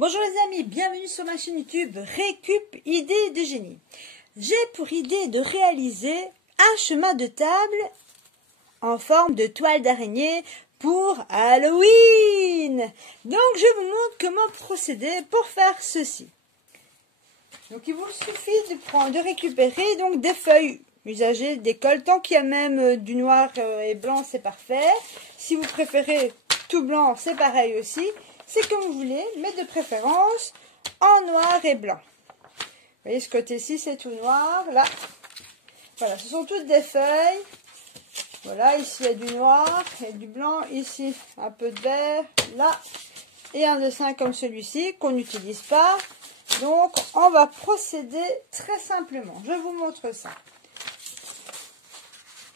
Bonjour les amis, bienvenue sur ma chaîne YouTube Récup Idées de génie. J'ai pour idée de réaliser un chemin de table en forme de toile d'araignée pour Halloween. Donc je vous montre comment procéder pour faire ceci. Donc il vous suffit de récupérer donc des feuilles usagées d'école. Tant qu'il y a même du noir et blanc, c'est parfait. Si vous préférez tout blanc, c'est pareil aussi. C'est comme vous voulez, mais de préférence en noir et blanc. Vous voyez, ce côté-ci, c'est tout noir. Là, voilà, ce sont toutes des feuilles. Voilà, ici, il y a du noir et du blanc. Ici, un peu de vert. Là, et un dessin comme celui-ci qu'on n'utilise pas. Donc, on va procéder très simplement. Je vous montre ça.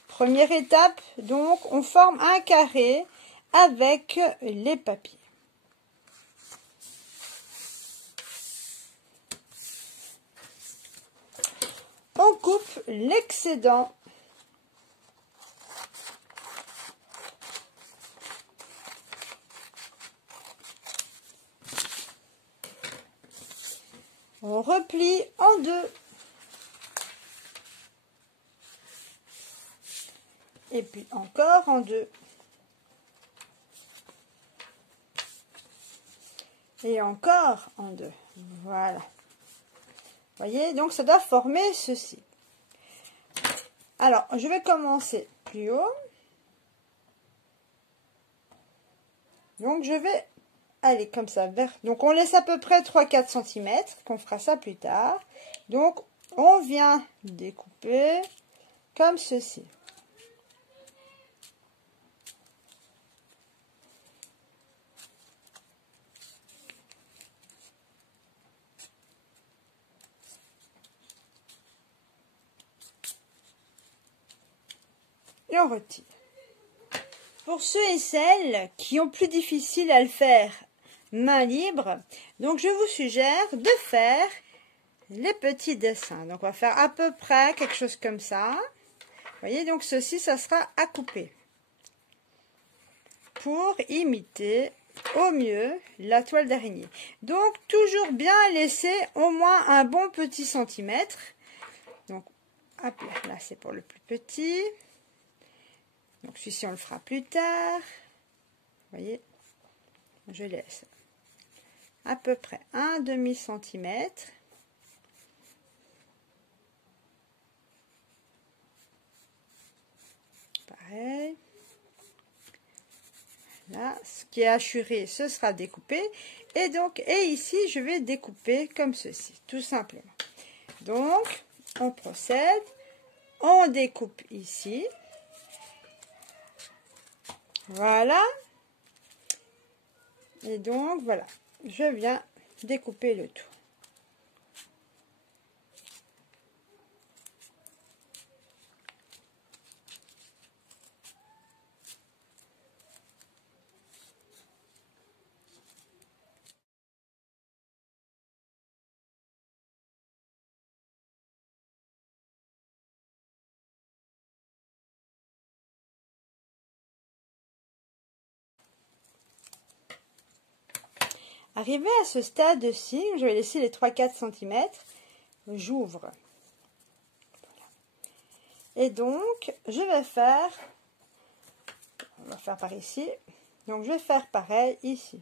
Première étape, donc, on forme un carré avec les papiers. On coupe l'excédent on replie en deux et puis encore en deux et encore en deux. Voilà. Voyez, donc ça doit former ceci. Alors, je vais commencer plus haut. Donc, je vais aller comme ça vers... Donc, on laisse à peu près 3-4 cm, qu'on fera ça plus tard. Donc, on vient découper comme ceci. Et on retire. Pour ceux et celles qui ont plus difficile à le faire main libre, donc je vous suggère de faire les petits dessins. Donc on va faire à peu près quelque chose comme ça. Vous voyez, donc ceci, ça sera à couper. Pour imiter au mieux la toile d'araignée. Donc toujours bien laisser au moins un bon petit centimètre. Donc hop là c'est pour le plus petit. Donc celui-ci on le fera plus tard. Vous voyez, je laisse à peu près un demi-centimètre. Pareil. Là, ce qui est hachuré, ce sera découpé. Et donc, ici, je vais découper comme ceci, tout simplement. Donc, on procède. On découpe ici. Voilà. Et donc, voilà. Je viens découper le tout. Arrivé à ce stade-ci, je vais laisser les 3-4 cm, j'ouvre. Voilà. Et donc, je vais faire, on va faire par ici, donc je vais faire pareil ici.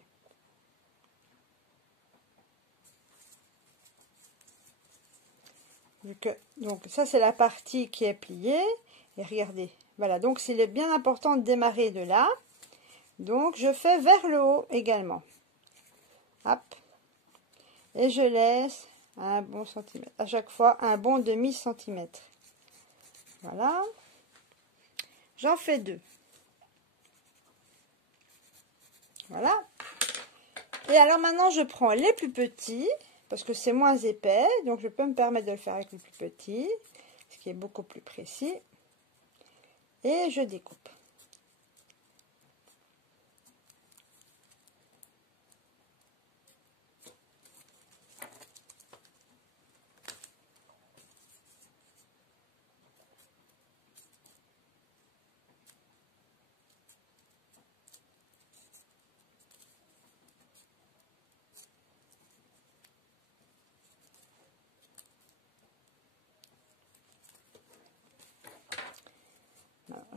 Donc ça c'est la partie qui est pliée, et regardez, voilà, donc c'est bien important de démarrer de là, donc je fais vers le haut également. Hop, et je laisse un bon centimètre, à chaque fois un bon demi-centimètre. Voilà, j'en fais deux. Voilà. Et alors maintenant je prends les plus petits, parce que c'est moins épais, donc je peux me permettre de le faire avec les plus petits, ce qui est beaucoup plus précis. Et je découpe.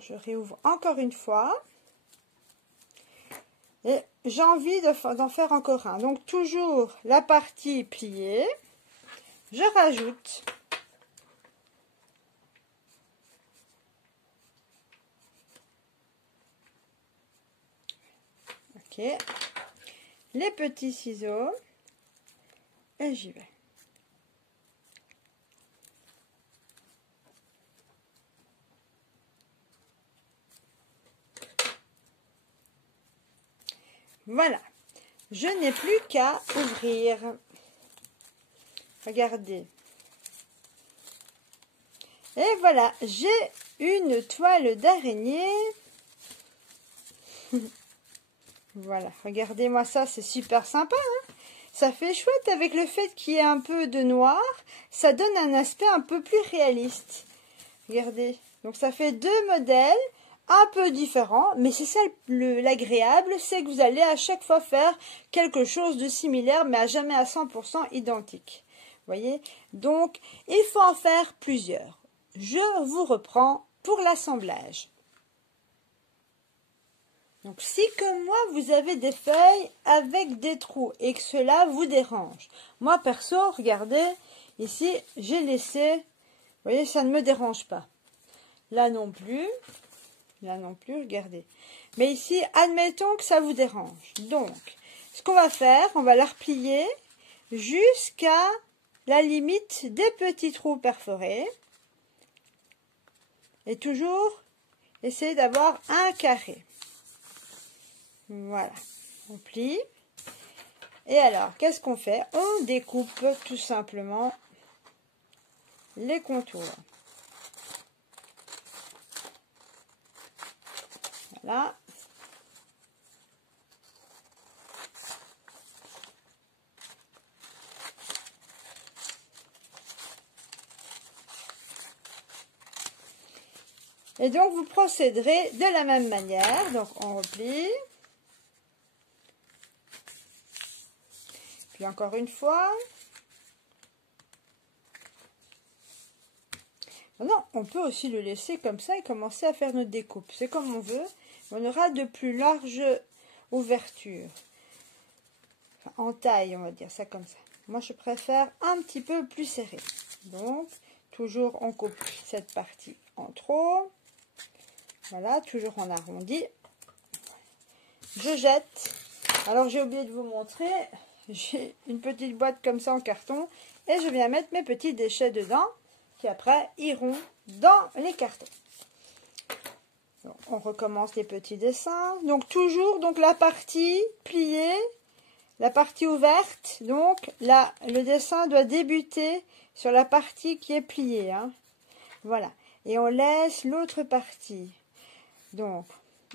je réouvre encore une fois. Et j'ai envie d'en faire encore un. Donc toujours la partie pliée. Je rajoute les petits ciseaux et j'y vais. Voilà, je n'ai plus qu'à ouvrir. Regardez. Et voilà, j'ai une toile d'araignée. Voilà, regardez-moi ça, c'est super sympa, hein. Ça fait chouette avec le fait qu'il y ait un peu de noir. Ça donne un aspect un peu plus réaliste. Regardez, donc ça fait deux modèles un peu différents, mais c'est ça l'agréable, c'est que vous allez à chaque fois faire quelque chose de similaire, mais à jamais à 100% identique. Vous voyez? Donc, il faut en faire plusieurs. Je vous reprends pour l'assemblage. Donc, si comme moi, vous avez des feuilles avec des trous et que cela vous dérange. Moi, perso, regardez, ici, j'ai laissé, vous voyez, ça ne me dérange pas. Là non plus, regardez. Mais ici, admettons que ça vous dérange. Donc, ce qu'on va faire, on va la replier jusqu'à la limite des petits trous perforés. Et toujours, essayer d'avoir un carré. Voilà, on plie. Et alors, qu'est-ce qu'on fait? On découpe tout simplement les contours. Voilà. Et donc, vous procéderez de la même manière. Donc, on replie. Puis encore une fois. Maintenant, on peut aussi le laisser comme ça et commencer à faire notre découpe. C'est comme on veut. On aura de plus larges ouvertures. Enfin, en taille, on va dire ça comme ça. Moi, je préfère un petit peu plus serré. Donc, toujours on coupe cette partie en trop. Voilà, toujours en arrondi. Je jette. Alors, j'ai oublié de vous montrer. J'ai une petite boîte comme ça en carton. Et je viens mettre mes petits déchets dedans. Qui après iront dans les cartons. Donc, on recommence les petits dessins. Donc, toujours la partie pliée. La partie ouverte. Donc, là, le dessin doit débuter sur la partie qui est pliée. Hein. Voilà. Et on laisse l'autre partie. Donc,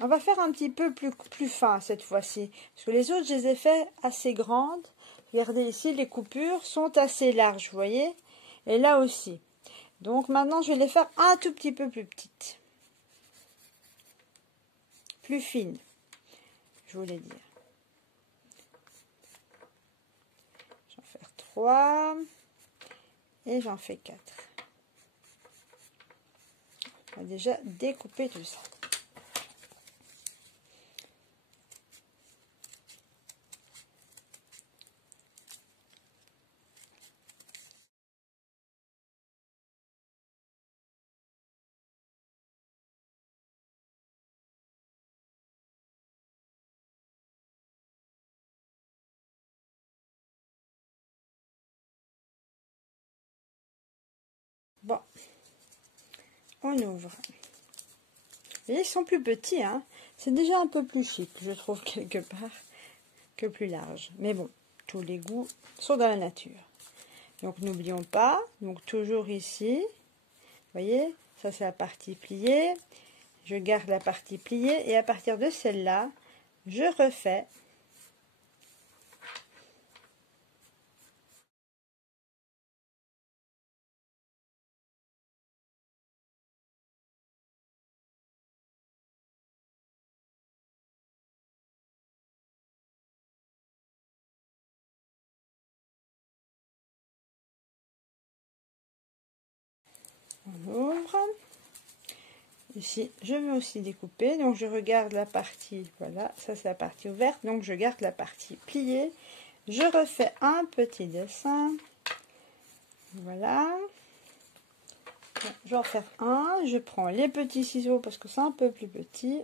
on va faire un petit peu plus fin cette fois-ci. Parce que les autres, je les ai fait assez grandes. Regardez ici, les coupures sont assez larges, vous voyez. Et là aussi. Donc, maintenant, je vais les faire un tout petit peu plus petites. Plus fines, je voulais dire. J'en fais 3. Et j'en fais 4. On va déjà découper tout ça. Bon, on ouvre. Et ils sont plus petits, hein. C'est déjà un peu plus chic, je trouve, quelque part, que plus large. Mais bon, tous les goûts sont dans la nature. Donc, n'oublions pas, donc toujours ici, vous voyez, ça c'est la partie pliée. Je garde la partie pliée et à partir de celle-là, je refais on ouvre. Ici, je vais aussi découper. Donc, je regarde la partie, voilà, ça c'est la partie ouverte. Donc, je garde la partie pliée. Je refais un petit dessin. Voilà. Je vais en faire un. Je prends les petits ciseaux parce que c'est un peu plus petit.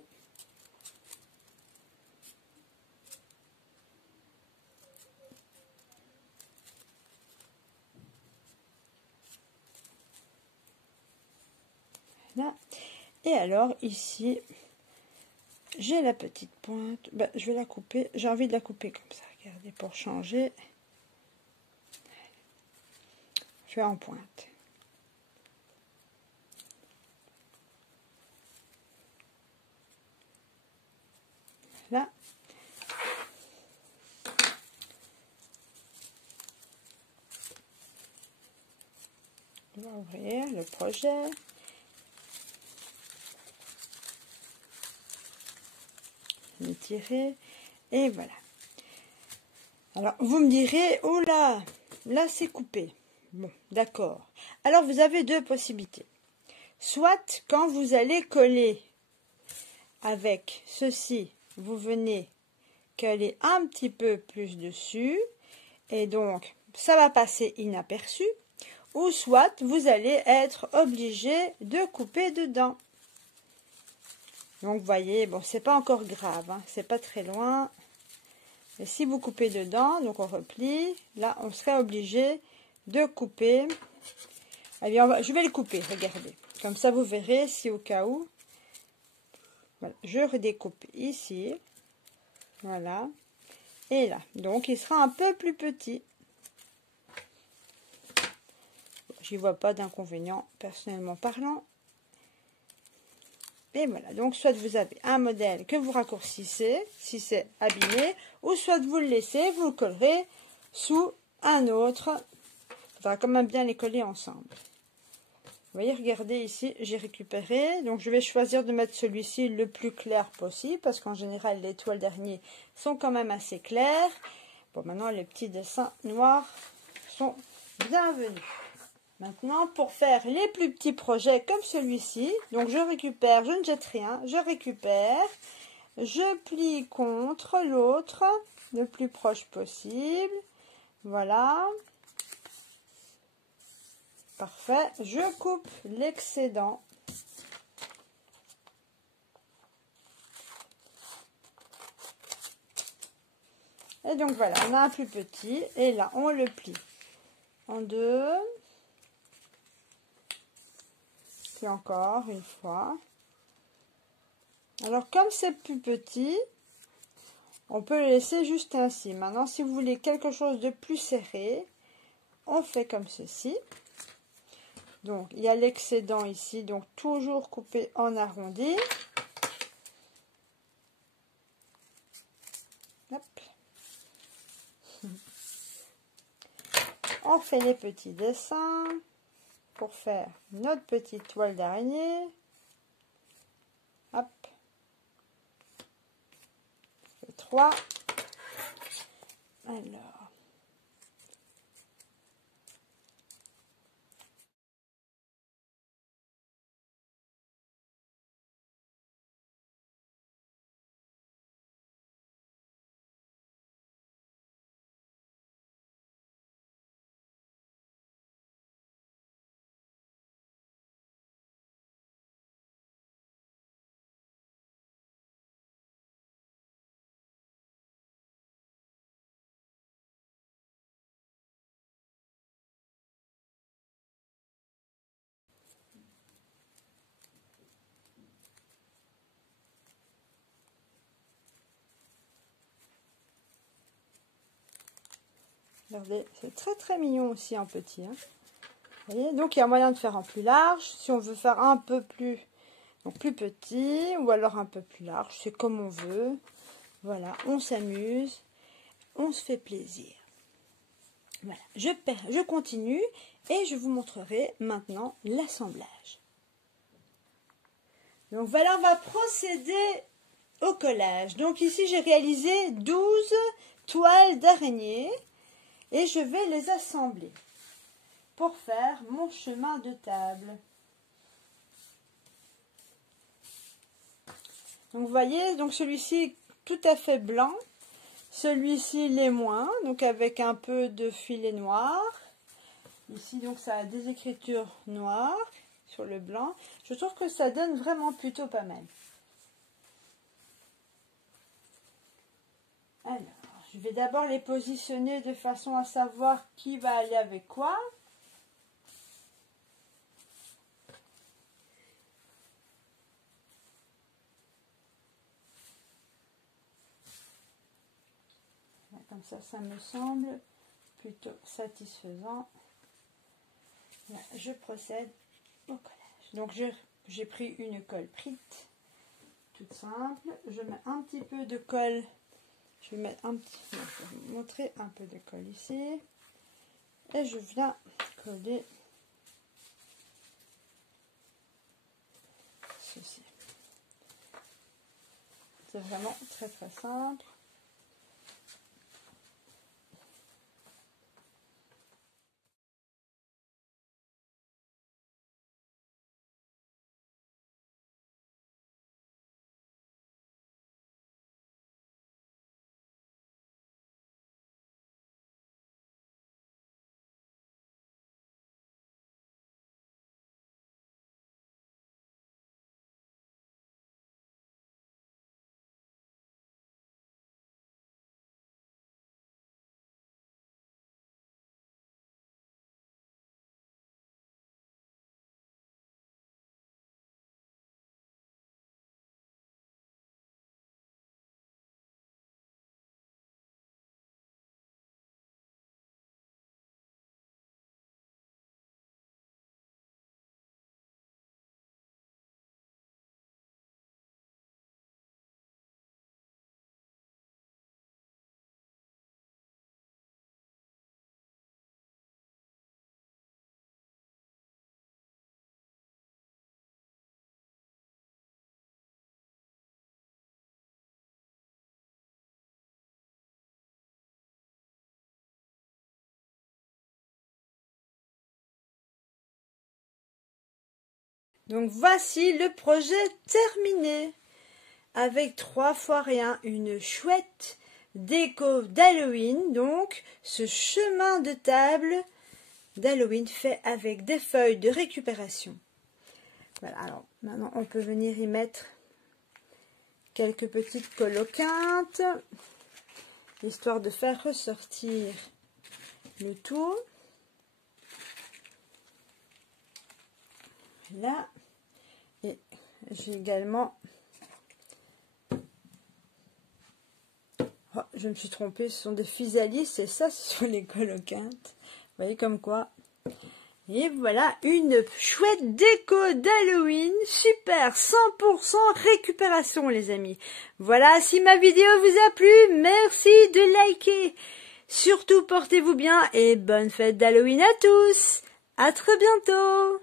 Voilà. Et alors, ici, j'ai la petite pointe. Ben, je vais la couper. J'ai envie de la couper comme ça. Regardez, pour changer. Je vais en pointe. Là. On va ouvrir le projet. L'étirer. Et voilà. Alors, vous me direz, oh là c'est coupé. Bon, d'accord. Alors, vous avez deux possibilités. Soit, quand vous allez coller avec ceci, vous venez coller un petit peu plus dessus, et donc, ça va passer inaperçu. Ou soit, vous allez être obligé de couper dedans. Donc, vous voyez, bon, c'est pas encore grave, hein, c'est pas très loin. Et si vous coupez dedans, donc on replie, là on serait obligé de couper. Allez, je vais le couper, regardez. Comme ça vous verrez si au cas où. Voilà, je redécoupe ici. Voilà. Et là. Donc il sera un peu plus petit. J'y vois pas d'inconvénient personnellement parlant. Et voilà, donc soit vous avez un modèle que vous raccourcissez, si c'est abîmé, ou soit vous le laissez, vous le collerez sous un autre. Il faudra quand même bien les coller ensemble. Vous voyez, regardez ici, j'ai récupéré. Donc je vais choisir de mettre celui-ci le plus clair possible, parce qu'en général les toiles d'araignée sont quand même assez claires. Bon, maintenant les petits dessins noirs sont bienvenus. Maintenant, pour faire les plus petits projets comme celui-ci, donc je récupère, je ne jette rien, je récupère, je plie contre l'autre, le plus proche possible, voilà, parfait, je coupe l'excédent, et donc voilà, on a un plus petit, et là on le plie en deux, puis encore une fois. Alors comme c'est plus petit, on peut le laisser juste ainsi. Maintenant, si vous voulez quelque chose de plus serré, on fait comme ceci. Donc, il y a l'excédent ici, donc toujours coupé en arrondi. Hop. On fait les petits dessins pour faire notre petite toile d'araignée. Hop. 3. Alors. Regardez, c'est très mignon aussi en petit. Hein. Vous voyez, donc il y a moyen de faire en plus large. Si on veut faire un peu plus, donc plus petit, ou alors un peu plus large, c'est comme on veut. Voilà, on s'amuse, on se fait plaisir. Voilà, je continue et je vous montrerai maintenant l'assemblage. Donc voilà, on va procéder au collage. Donc ici, j'ai réalisé 12 toiles d'araignée et je vais les assembler pour faire mon chemin de table. Donc vous voyez, donc celui-ci tout à fait blanc. Celui-ci l'est moins, donc avec un peu de filet noir. Ici donc ça a des écritures noires sur le blanc. Je trouve que ça donne vraiment plutôt pas mal. Alors, je vais d'abord les positionner de façon à savoir qui va aller avec quoi. Comme ça me semble plutôt satisfaisant. Là, je procède au collage. Donc j'ai pris une colle Pritt, toute simple. Je mets un petit peu de colle. Je vais mettre un petit, je vais vous montrer un peu de colle ici. Et je viens coller ceci. C'est vraiment très très simple. Donc voici le projet terminé. Avec 3 fois rien, une chouette déco d'Halloween. Donc ce chemin de table d'Halloween fait avec des feuilles de récupération. Voilà, alors maintenant on peut venir y mettre quelques petites coloquintes, histoire de faire ressortir le tout. Là, et j'ai également... Oh, je me suis trompée, ce sont des physalis, c'est ça, ce sont les coloquintes. Vous voyez comme quoi. Et voilà une chouette déco d'Halloween, super, 100% récupération les amis. Voilà, si ma vidéo vous a plu, merci de liker. Surtout portez-vous bien et bonne fête d'Halloween à tous. À très bientôt.